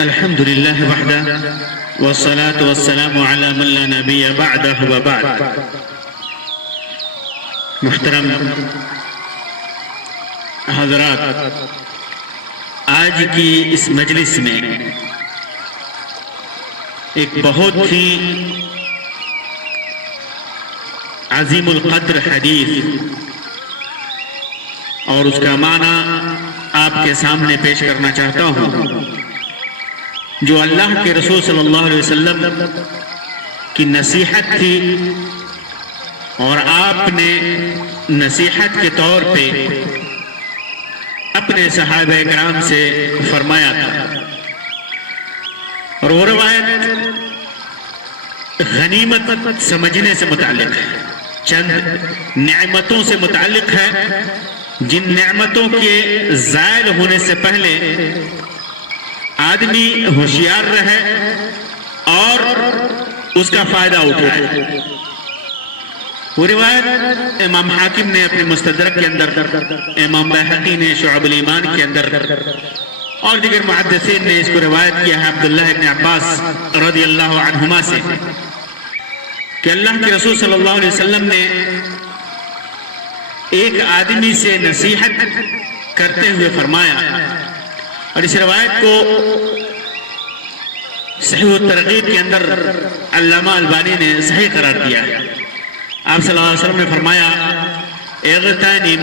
الحمد لله وحده والصلاة والسلام على من لا نبي بعده وبعد. محترم حضرات، آج کی اس مجلس میں ایک بہت ہی عظیم القدر حدیث اور اس کا معنی آپ کے سامنے پیش کرنا چاہتا ہوں، جو اللہ کے رسول صلی اللہ علیہ وسلم کی نصیحت تھی اور آپ نے نصیحت کے طور پہ اپنے صحابہ کرام سے فرمایا تھا. اور وہ روایت غنیمت سمجھنے سے متعلق ہے، چند نعمتوں سے متعلق ہے جن نعمتوں کے زائل ہونے سے پہلے آدمی ہوشیار رہے اور اس کا فائدہ اٹھائے. وہ روایت امام حاکم نے اپنے مستدرک کے اندر، امام بیہقی نے شعب الایمان کے اندر اور دیگر محدثین نے اس کو روایت کیا ہے عبداللہ ابن عباس رضی اللہ عنہما سے کہ اللہ کے رسول صلی اللہ علیہ وسلم نے ایک آدمی سے نصیحت کرتے ہوئے فرمایا، اور اس روایت کو صحیح الترغیب کے اندر علامہ البانی نے صحیح قرار دیا ہے. آپ صلی اللہ علیہ وسلم نے فرمایا، اغتنم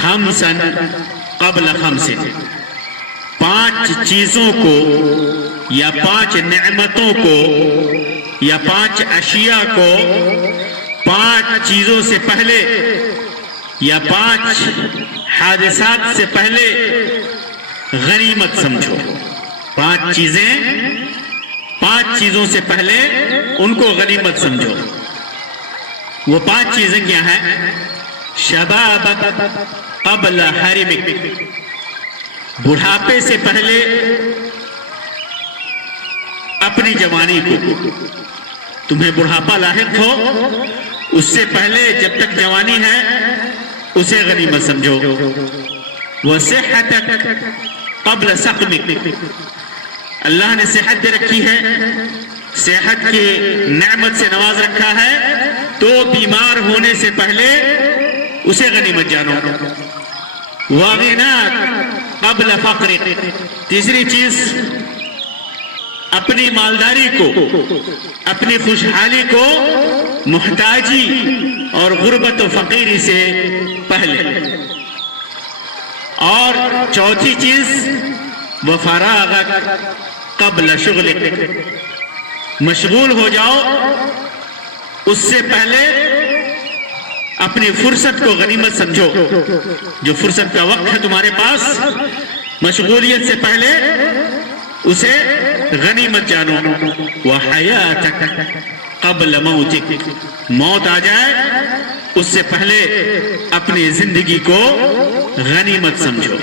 خمسا قبل خمس، 5 چیزوں کو یا 5 نعمتوں کو یا 5 اشیاء کو 5 چیزوں سے پہلے یا 5 حادثات سے پہلے غنیمت سمجھو. 5 چیزوں سے پہلے ان کو غنیمت سمجھو. وہ 5 چیزیں کیا ہیں؟ شبابک قبل حرمک، بڑھاپے سے پہلے اپنی جوانی کو، تمہیں بڑھاپا لاحق ہو اس سے پہلے جب تک جوانی ہے اسے غنیمت سمجھو. وصحتک قبل سقمک، اللہ نے صحت دے رکھی ہے، صحت کی نعمت سے نواز رکھا ہے، تو بیمار ہونے سے پہلے اسے غنیمت جانو. وغناک قبل فقرک، تیسری چیز اپنی مالداری کو، اپنی خوشحالی کو محتاجی اور غربت و فقیری سے پہلے. اور چوتھی چیز وفراغک قبل شغلک، مشغول ہو جاؤ اس سے پہلے اپنی فرصت کو غنیمت سمجھو. جو فرصت کا وقت ہے تمہارے پاس، مشغولیت سے پہلے اسے غنیمت جانو. وحیاتک قبل موتک، موت آ جائے اس سے پہلے اپنی زندگی کو غنیمت سمجھو.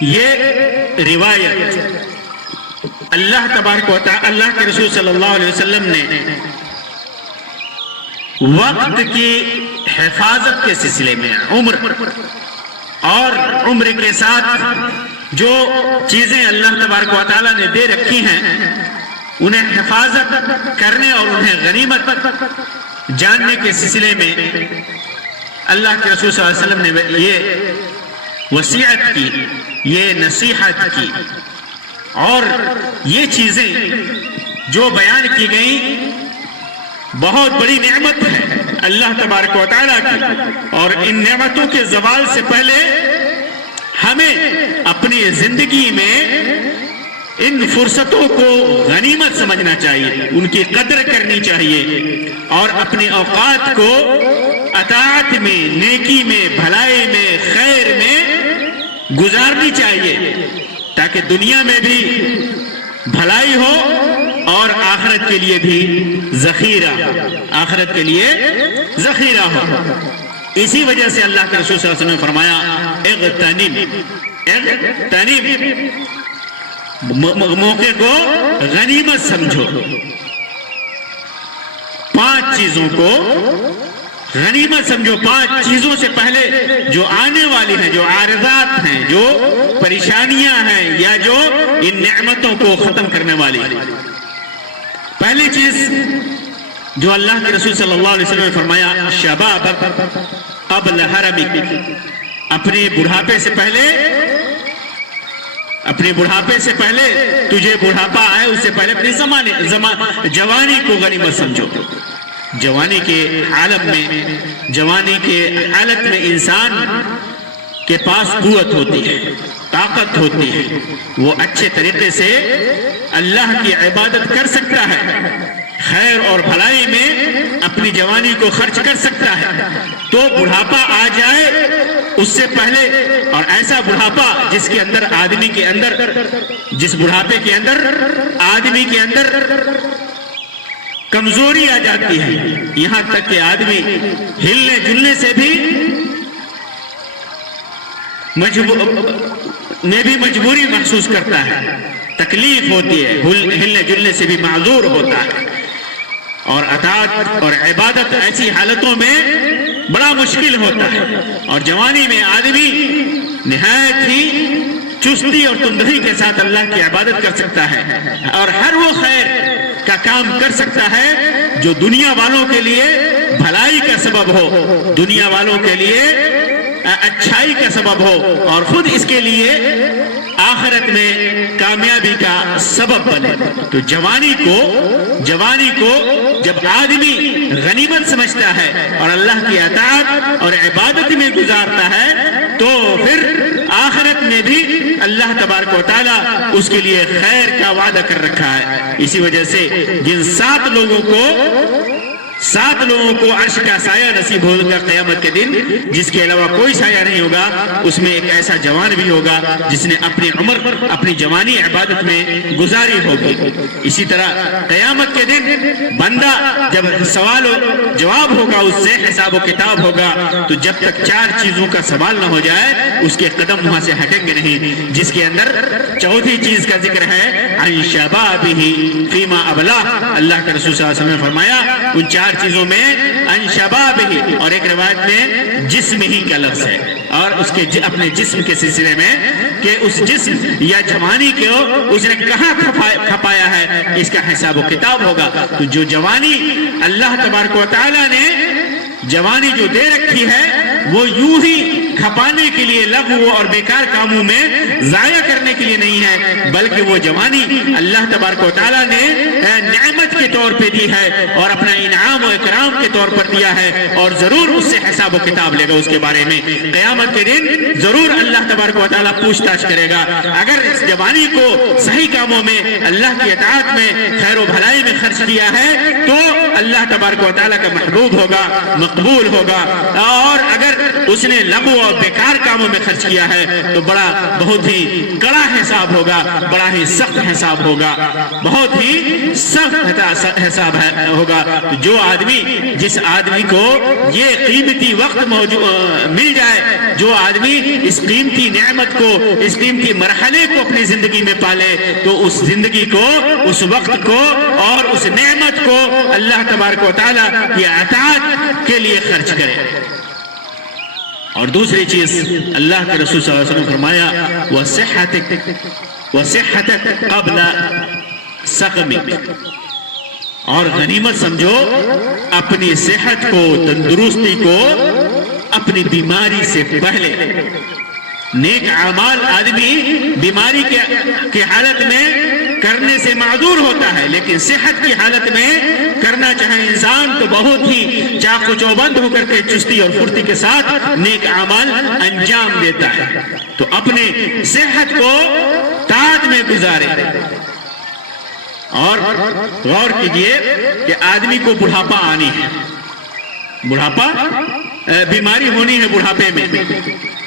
یہ روایت اللہ تبارک و تعالی، اللہ کے رسول صلی اللہ علیہ وسلم نے وقت کی حفاظت کے سلسلے میں، عمر کے ساتھ جو چیزیں اللہ تبارک و تعالی نے دے رکھی ہیں انہیں حفاظت کرنے اور انہیں غنیمت جاننے کے سلسلے میں اللہ کے رسول صلی اللہ علیہ وسلم نے یہ وصیت کی، یہ نصیحت کی. اور یہ چیزیں جو بیان کی گئیں بہت بڑی نعمت ہے اللہ تبارک و تعالیٰ کی، اور ان نعمتوں کے زوال سے پہلے ہمیں اپنی زندگی میں ان فرصتوں کو غنیمت سمجھنا چاہیے، ان کی قدر کرنی چاہیے، اور اپنے اوقات کو اطاعت میں، نیکی میں، بھلائی میں، خیر میں گزارنی چاہیے، تاکہ دنیا میں بھی بھلائی ہو اور آخرت کے لیے بھی ذخیرہ، آخرت کے لیے ذخیرہ ہو. اسی وجہ سے اللہ کے رسول صلی اللہ علیہ وسلم نے فرمایا، موقع کو غنیمت سمجھو. 5 چیزوں کو غنیمت سمجھو 5 چیزوں سے پہلے جو آنے والی ہیں، جو عارضات ہیں، جو پریشانیاں ہیں، یا جو ان نعمتوں کو ختم کرنے والی ہیں۔ پہلی چیز جو اللہ کے رسول صلی اللہ علیہ وسلم نے فرمایا، شبابک قبل حرمک، اپنے بڑھاپے سے پہلے تجھے بڑھاپا آئے اس سے پہلے اپنی جوانی کو غنیمت سمجھو۔ جوانی کے عالم میں، جوانی کے حالت میں انسان کے پاس قوت ہوتی ہے، طاقت ہوتی ہے، وہ اچھے طریقے سے اللہ کی عبادت کر سکتا ہے، خیر اور بھلائی میں اپنی جوانی کو خرچ کر سکتا ہے۔ تو بڑھاپا آ جائے اس سے پہلے، اور ایسا بڑھاپا جس کے اندر آدمی کے اندر، جس بڑھاپے کے اندر آدمی کے اندر کمزوری آ جاتی ہے، یہاں تک کہ آدمی ہلنے جلنے سے بھی مجبوری محسوس کرتا ہے، تکلیف ہوتی ہے، ہلنے جلنے سے بھی معذور ہوتا ہے، اور اطاعت اور عبادت ایسی حالتوں میں بڑا مشکل ہوتا ہے۔ اور جوانی میں آدمی نہایت ہی چستی اور تندہی کے ساتھ اللہ کی عبادت کر سکتا ہے، اور ہر وہ خیر کا کام کر سکتا ہے جو دنیا والوں کے لیے بھلائی کا سبب ہو، دنیا والوں کے لیے اچھائی کا سبب ہو، اور خود اس کے لیے آخرت میں کامیابی کا سبب بنے۔ تو جوانی کو جب آدمی غنیمت سمجھتا ہے اور اللہ کی اطاعت اور عبادت میں گزارتا ہے، تو پھر آخرت میں بھی اللہ تبارک و تعالیٰ اس کے لیے خیر کا وعدہ کر رکھا ہے۔ اسی وجہ سے جن 7 لوگوں کو عرش کا سایہ نصیب ہوگا قیامت کے دن، جس کے علاوہ کوئی سایہ نہیں ہوگا، اس میں ایک ایسا جوان بھی ہوگا جس نے اپنی عمر اپنی جوانی عبادت میں گزاری ہوگی۔ اسی طرح قیامت کے دن بندہ جب سوال و جواب ہوگا، اس سے حساب و کتاب ہوگا، تو جب تک 4 چیزوں کا سوال نہ ہو جائے اس کے قدم وہاں سے ہٹیں گے نہیں، جس کے اندر چوتھی چیز کا ذکر ہے، عن شبابہ فیما ابلا۔ اللہ کے رسول صلی اللہ علیہ وسلم نے فرمایا ان 4 چیزوں میں ان شباب ہی، اور ایک روایت میں جسم ہی کا لفظ ہے، اور اس کے اپنے جسم کے سلسلے میں کہ اس جسم یا جوانی کو اس نے کہاں کھپایا ہے، اس کا حساب و کتاب ہوگا۔ تو جو جوانی اللہ تبارک و تعالیٰ نے جوانی جو دے رکھی ہے، وہ یوں ہی کھپانے کے لیے، لغو اور بیکار کاموں میں ضائع کرنے کے لیے نہیں ہے، بلکہ وہ جوانی اللہ تبارک و تعالیٰ نے نعمت کے طور پہ دی ہے، اور اپنا انعام و اکرام کے طور پر دیا ہے، اور ضرور اس سے حساب و کتاب لے گا اس کے بارے میں۔ قیامت کے دن ضرور اللہ تبارک و تعالیٰ پوچھ تاچھ کرے گا۔ اگر اس جوانی کو صحیح کاموں میں، اللہ کی اطاعت میں، خیر و بھلائی میں خرچ کیا ہے، تو اللہ تبارک و تعالیٰ کا محبوب ہوگا، مقبول ہوگا، اور اگر اس نے لغو اور بیکار کاموں میں خرچ کیا ہے تو بہت ہی کڑا حساب ہوگا، بڑا ہی سخت حساب ہوگا، بہت ہی سخت حساب ہوگا۔ جس آدمی کو یہ قیمتی وقت مل جائے، جو آدمی اس قیمتی نعمت کو، اس قیمتی مرحلے کو اپنی زندگی میں پالے، تو اس زندگی کو، اس وقت کو اور اس نعمت کو اللہ تبارک و تعالیٰ کی اطاعت کے لیے خرچ کرے۔ اور دوسری چیز اللہ کے رسول صلی اللہ علیہ وسلم نے فرمایا وَصِحَّتَكَ قَبْلَ سَقَمِكَ، اور غنیمت سمجھو اپنی صحت کو، تندرستی کو اپنی بیماری سے پہلے۔ نیک اعمال آدمی بیماری کے حالت میں کرنے سے معذور ہوتا ہے، لیکن صحت کی حالت میں کرنا چاہے انسان تو بہت ہی چاق و چوبند ہو کر کے چستی اور پھرتی کے ساتھ نیک اعمال انجام دیتا ہے۔ تو اپنے صحت کو طاعت میں گزارے۔ اور غور کیجئے کہ آدمی کو بڑھاپا آنی ہے، بڑھاپا بیماری ہونی ہے بڑھاپے میں،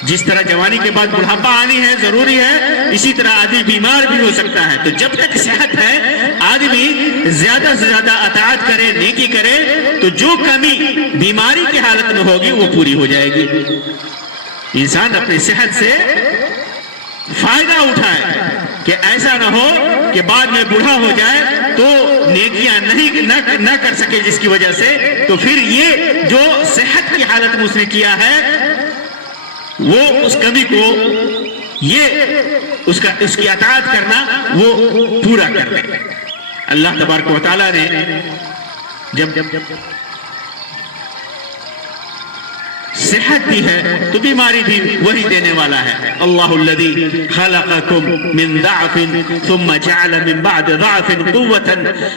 جس طرح جوانی کے بعد بڑھاپا آنی ہے ضروری ہے، اسی طرح آدمی بیمار بھی ہو سکتا ہے۔ تو جب تک صحت ہے آدمی زیادہ سے زیادہ اطاعت کرے، نیکی کرے، تو جو کمی بیماری کی حالت میں ہوگی وہ پوری ہو جائے گی۔ انسان اپنی صحت سے فائدہ اٹھائے کہ ایسا نہ ہو کہ بعد میں بوڑھا ہو جائے تو نیکیاں نہ کر سکے جس کی وجہ سے، تو پھر یہ جو صحت کی حالت میں اس نے کیا ہے وہ اس کمی کو اس کی اطاعت کرنا وہ پورا کر لے۔ اللہ تبارک و تعالیٰ نے جب صحت دی ہے تو بیماری بھی وہی دینے والا ہے۔ اللہ الذی خلقکم من ضعف ثم جعل من بعد ضعف قوة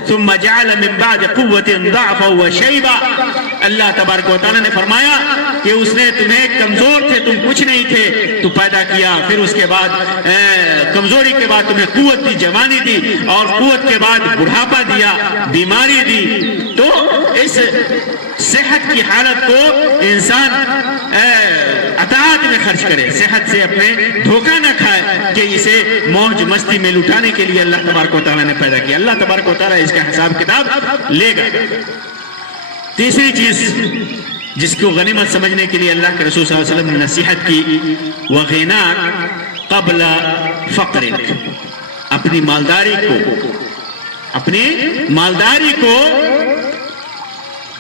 ثم جعل من بعد قوة ضعفا وشیبا۔ اللہ تبارک و تعالیٰ نے فرمایا کہ اس نے تمہیں کمزور تھے، تم کچھ نہیں تھے، تو پیدا کیا، پھر اس کے بعد کمزوری کے بعد تمہیں قوت دی، جوانی دی، اور قوت کے بعد بڑھاپا دیا، بیماری دی۔ تو اس صحت کی حالت کو انسان اطاعت میں خرچ کرے، صحت سے اپنے دھوکہ نہ کھائے کہ اسے موج مستی میں لٹانے کے لیے اللہ تبارک و تعالیٰ نے پیدا کیا۔ اللہ تبارک و تعالیٰ اس کا حساب کتاب لے گا۔ تیسری چیز جس کو غنیمت سمجھنے کے لیے اللہ کے رسول صلی اللہ علیہ وسلم نے نصیحت کی، وَغِنَاكَ قَبْلَ فَقْرِكَ، اپنی مالداری کو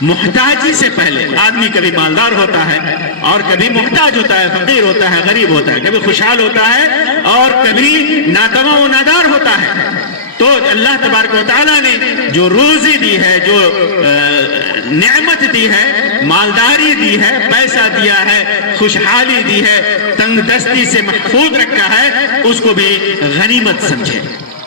محتاجی سے پہلے۔ آدمی کبھی مالدار ہوتا ہے اور کبھی محتاج ہوتا ہے، فقیر ہوتا ہے، غریب ہوتا ہے، کبھی خوشحال ہوتا ہے اور کبھی ناتواں و نادار ہوتا ہے۔ تو اللہ تبارک و تعالیٰ نے جو روزی دی ہے، جو نعمت دی ہے، مالداری دی ہے، پیسہ دیا ہے، خوشحالی دی ہے، تنگ دستی سے محفوظ رکھا ہے، اس کو بھی غنیمت سمجھے۔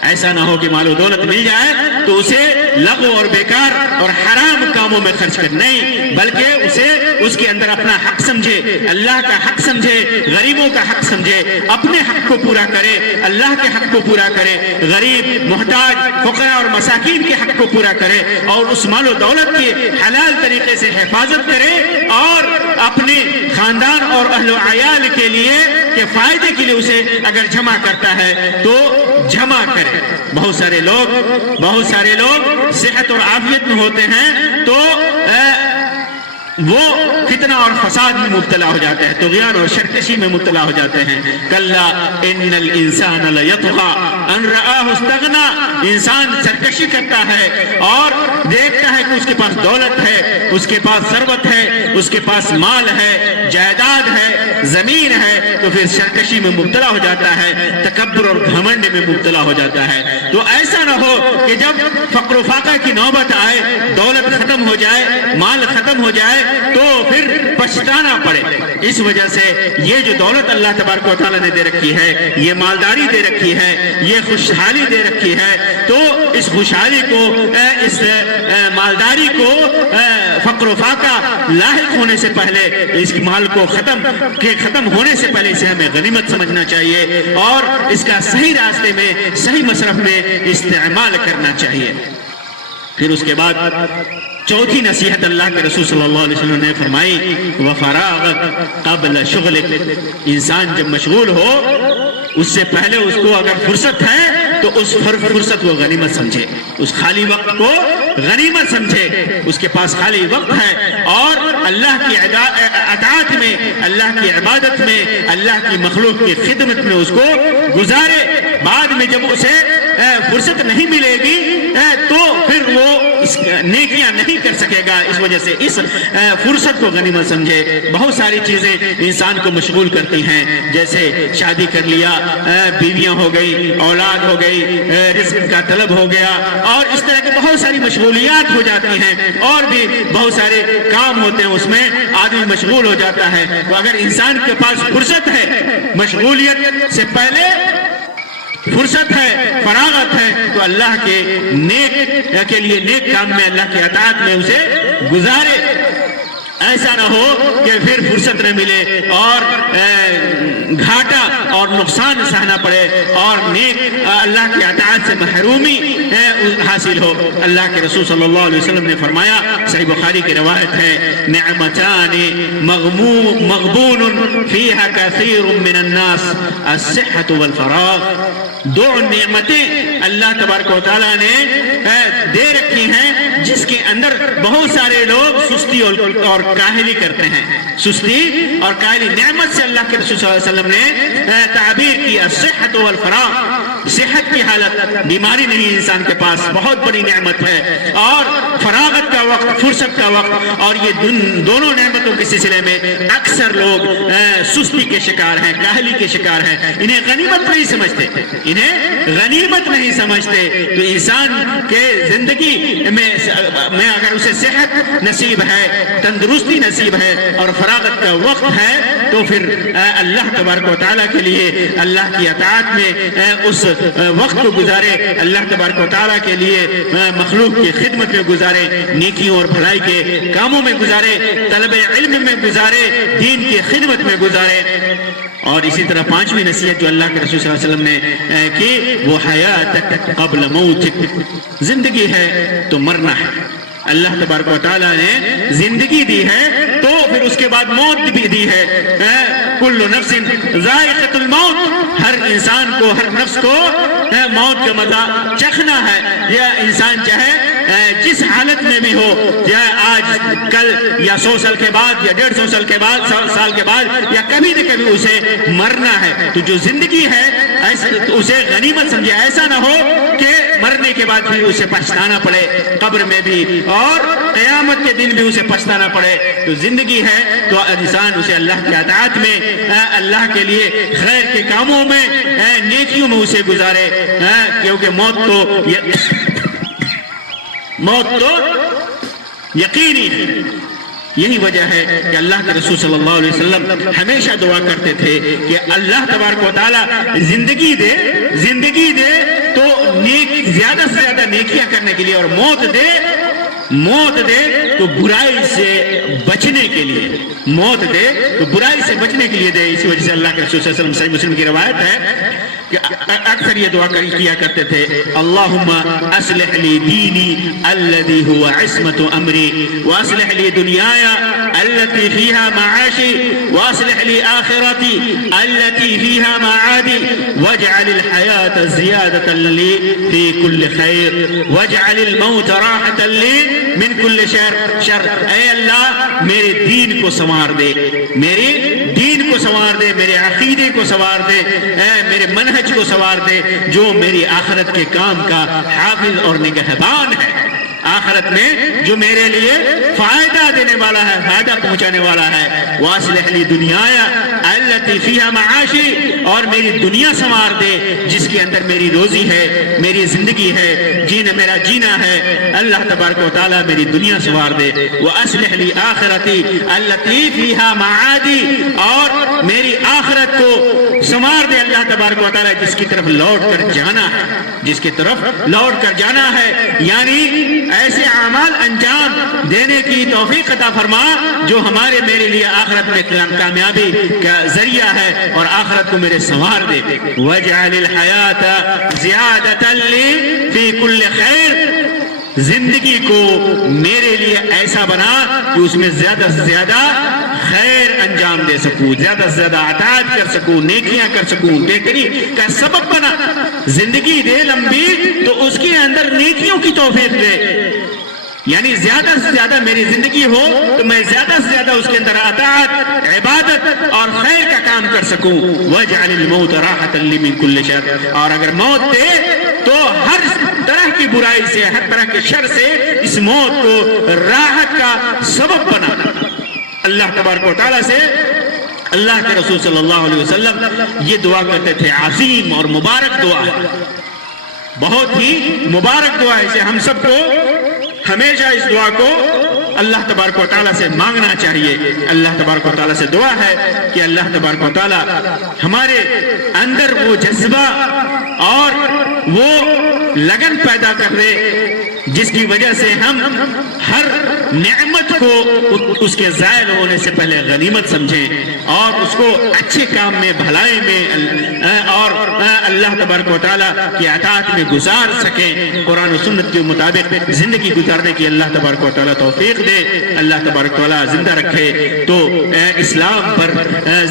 ایسا نہ ہو کہ مال و دولت مل جائے تو اسے لغو اور بیکار اور حرام کاموں میں خرچ کر، نہیں، بلکہ اسے اس کے اندر اپنا حق سمجھے، اللہ کا حق سمجھے، غریبوں کا حق سمجھے، اپنے حق کو پورا کرے، اللہ کے حق کو پورا کرے، غریب، محتاج، فقراء اور مساکین کے حق کو پورا کرے، اور اس مال و دولت کی حلال طریقے سے حفاظت کرے، اور اپنے خاندان اور اہل و عیال کے لیے کے فائدے کے لیے اسے اگر جمع کرتا ہے تو جمع کرے۔ بہت سارے لوگ صحت اور عافیت میں ہوتے ہیں تو وہ فتنہ اور فساد میں مبتلا ہو جاتے ہیں، طغیان اور سرکشی میں مبتلا ہو جاتے ہیں۔ کلا ان الانسان لیطغی ان رآہ استغنی، انسان سرکشی کرتا ہے اور دیکھتا ہے کہ اس کے پاس دولت ہے، اس کے پاس ثروت ہے، اس کے پاس مال ہے، جائیداد ہے، زمین ہے، تو پھر سرکشی میں مبتلا ہو جاتا ہے، تکبر اور گھمنڈ میں مبتلا ہو جاتا ہے۔ تو ایسا نہ ہو کہ جب فقر و فاقہ کی نوبت آئے، دولت ختم ہو جائے، مال ختم ہو جائے تو پھر پچھتانا پڑے۔ اس وجہ سے یہ جو دولت اللہ تبارک و تعالیٰ نے دے رکھی ہے، یہ مالداری دے رکھی ہے، یہ خوشحالی دے رکھی ہے، تو اس خوشحالی کو، اس مالداری کو فقر و فاقہ لاحق ہونے سے پہلے، اس مال کو ختم ہونے سے پہلے اسے ہمیں غنیمت سمجھنا چاہیے اور اس کا صحیح راستے میں، صحیح مصرف میں استعمال کرنا چاہیے۔ پھر اس کے بعد چوتھی نصیحت اللہ کے رسول صلی اللہ علیہ وسلم نے فرمائی، وَفَرَاغَكَ قَبْلَ شُغْلِكَ، انسان جب مشغول ہو اس سے پہلے اس کو اگر فرصت ہے تو اس فرصت کو غنیمت سمجھے، اس خالی وقت کو غنیمت سمجھے، اس کے پاس خالی وقت ہے اور اللہ کی اطاعت میں، اللہ کی عبادت میں، اللہ کی مخلوق کی خدمت میں اس کو گزارے۔ بعد میں جب اسے فرصت نہیں ملے گی تو پھر وہ نیکیاں نہیں کر سکے گا۔ اس وجہ سے اس فرصت کو غنیمت سمجھے۔ بہت ساری چیزیں انسان کو مشغول کرتی ہیں، جیسے شادی کر لیا، بیویاں ہو گئی، اولاد ہو گئی، رزق کا طلب ہو گیا، اور اس طرح کی بہت ساری مشغولیات ہو جاتی ہیں، اور بھی بہت سارے کام ہوتے ہیں، اس میں آدمی مشغول ہو جاتا ہے۔ تو اگر انسان کے پاس فرصت ہے، مشغولیت سے پہلے فرصت ہے، فراغت ہے، تو اللہ کے نیک کام میں، اللہ کی اطاعت میں اسے گزارے۔ ایسا نہ ہو کہ پھر فرصت نہ ملے اور گھاٹا اور نقصان سہنا پڑے اور نیک اللہ کی اطاعت سے محرومی حاصل ہو۔ اللہ کے رسول صلی اللہ علیہ وسلم نے فرمایا، صحیح بخاری کی روایت ہے، نعمتان مغبون فیہا کثیر من الناس، الصحت والفراغ، دو نعمتیں اللہ تبارک و تعالیٰ نے دے رکھی ہیں جس کے اندر بہت سارے لوگ سستی اور کاہلی کرتے ہیں۔ سستی اور کاہلی، نعمت سے اللہ کے رسول صلی اللہ علیہ وسلم نے تعبیر کی الصحت والفراغ، صحت کی حالت، بیماری نہیں انسان کے پاس، بہت بڑی نعمت ہے، اور فراغت کا وقت، فرصت کا وقت، اور یہ دونوں نعمتوں کے سلسلے میں اکثر لوگ سستی کے شکار ہیں، کاہلی کے شکار ہیں، انہیں غنیمت نہیں سمجھتے، انہیں غنیمت نہیں سمجھتے۔ تو انسان کے زندگی میں اگر اسے صحت نصیب ہے، تندرستی نصیب ہے اور فراغت کا وقت ہے، تو پھر اللہ تبارک و تعالیٰ کے لیے اللہ کی اطاعت میں اس وقت کو گزارے، اللہ تبارک و تعالیٰ کے لیے مخلوق کی خدمت میں گزارے، نیکیوں اور بھلائی کے کاموں میں گزارے، طلب علم میں گزارے، دین کی خدمت میں گزارے۔ اور اسی طرح پانچویں نصیحت جو اللہ کے رسول صلی اللہ علیہ وسلم نے کی، وہ حیاتک قبل موتک، زندگی ہے تو مرنا ہے۔ اللہ تبارک و تعالیٰ نے زندگی دی ہے تو پھر اس کے بعد موت بھی دی ہے۔ کل نفس ذائقۃ الموت، ہر انسان کو، ہر نفس کو موت کا مزہ چکھنا ہے۔ یہ انسان چاہے جس حالت میں بھی ہو، یا آج کل یا 100 سال کے بعد یا 150 سال کے بعد، 100 سال کے بعد، یا کبھی نہ کبھی اسے مرنا ہے۔ تو جو زندگی ہے اسے غنیمت سمجھے، ایسا نہ ہو کہ مرنے کے بعد بھی اسے پچھتانا پڑے، قبر میں بھی اور قیامت کے دن بھی اسے پچھتانا پڑے۔ تو زندگی ہے تو انسان اسے اللہ کی اطاعت میں، اللہ کے لیے خیر کے کاموں میں، نیکیوں میں اسے گزارے، کیونکہ موت تو یقینی ہے۔ یہی وجہ ہے کہ اللہ کے رسول صلی اللہ علیہ وسلم ہمیشہ دعا کرتے تھے کہ اللہ تبارک و تعالیٰ زندگی دے تو زیادہ سے زیادہ نیکیاں کرنے کے لیے، اور موت دے تو برائی سے بچنے کے لیے، موت دے تو برائی سے بچنے کے لیے دے۔ اسی وجہ سے اللہ کے رسول صلی اللہ علیہ وسلم، صحیح مسلم کی روایت ہے کہ اکثر یہ دعا کیا کرتے تھے، اللہم اصلح لی دینی الذی هو عصمت امری، واصلح لی دنیای التي فيها معاشي، واصلح لي آخرتي التي فيها معادي، واجعل الحياة زيادة لي في كل خير، واجعل الموت راحة لي من كل شر۔ اے اللہ میرے دین کو سنوار دے، میرے دین کو سنوار دے، میرے عقیدے کو سنوار دے، میرے منہج کو سنوار دے، جو میری آخرت کے کام کا حافظ اور نگہبان ہے، آخرت میں جو میرے لیے فائدہ دینے والا ہے، فائدہ پہنچانے والا ہے۔ واصلح لی دنیایا التی فیہا معاشی، اور میری دنیا سنوار دے جس کے اندر میری روزی ہے، میری زندگی ہے، میرا جینا ہے۔ اللہ تبارک و تعالیٰ میری دنیا سنوار دے۔ واصلح لی آخرتی التی فیہا معادی، اور میری آخرت کو سنوار دے اللہ تبارک و تعالیٰ جس کی طرف لوٹ کر جانا ہے، جس کی طرف لوٹ کر جانا ہے، یعنی ایسے اعمال انجام دینے کی توفیق عطا فرما جو میرے لیے آخرت میں کامیابی کا ذریعہ ہے، اور آخرت کو میرے سنوار دے۔ وَاجْعَلِ الْحَيَاةَ زِيَادَةً لِّي فِي كُلِّ خَيْرٍ، زندگی کو میرے لیے ایسا بنا کہ اس میں زیادہ سے زیادہ خیر انجام دے سکوں، زیادہ سے زیادہ اطاعت کر سکوں، نیکیاں کر سکوں، بہتری کا سبب بنا۔ زندگی دے لمبی تو اس کے اندر نیکیوں کی توفیق دے، یعنی زیادہ سے زیادہ میری زندگی ہو تو میں زیادہ سے زیادہ اس کے اندر اطاعت، عبادت اور خیر کا کام کر سکوں۔ وَاجْعَلِ الْمَوْتَ رَاحَةً لِّي مِن كُلِّ شَرٍ، اور اگر موت دے تو ہر طرح کی برائی سے، ہر طرح کے شر سے اس موت کو راحت کا سبب بنا۔ اللہ تبارک و تعالیٰ سے اللہ کے رسول صلی اللہ علیہ وسلم یہ دعا کرتے تھے، عظیم اور مبارک دعا ہے، بہت ہی مبارک دعا ہے۔ اسے ہم سب کو ہمیشہ اس دعا کو اللہ تبارک و تعالیٰ سے مانگنا چاہیے۔ اللہ تبارک و تعالیٰ سے دعا ہے کہ اللہ تبارک و تعالیٰ ہمارے اندر وہ جذبہ اور وہ لگن پیدا کر دے جس کی وجہ سے ہم ہر نعمت کو اس کے زائل ہونے سے پہلے غنیمت سمجھیں اور اس کو اچھے کام میں، بھلائی میں اور اللہ تبارک و تعالیٰ کی اطاعت میں گزار سکیں۔ قرآن و سنت کے مطابق زندگی گزارنے کی اللہ تبارک و تعالیٰ توفیق دے۔ اللہ تبارک و تعالیٰ زندہ رکھے تو اسلام پر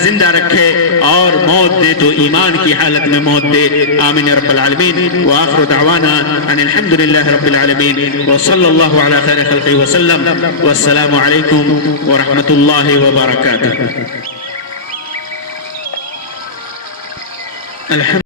زندہ رکھے، اور موت دے تو ایمان کی حالت میں موت دے۔ آمین رب العالمین۔ وآخر دعوانا ان الحمد للہ رب العالمین، وصلی اللہ علی خیر خلقہ وسلم، والسلام علیکم ورحمۃ اللہ وبرکاتہ۔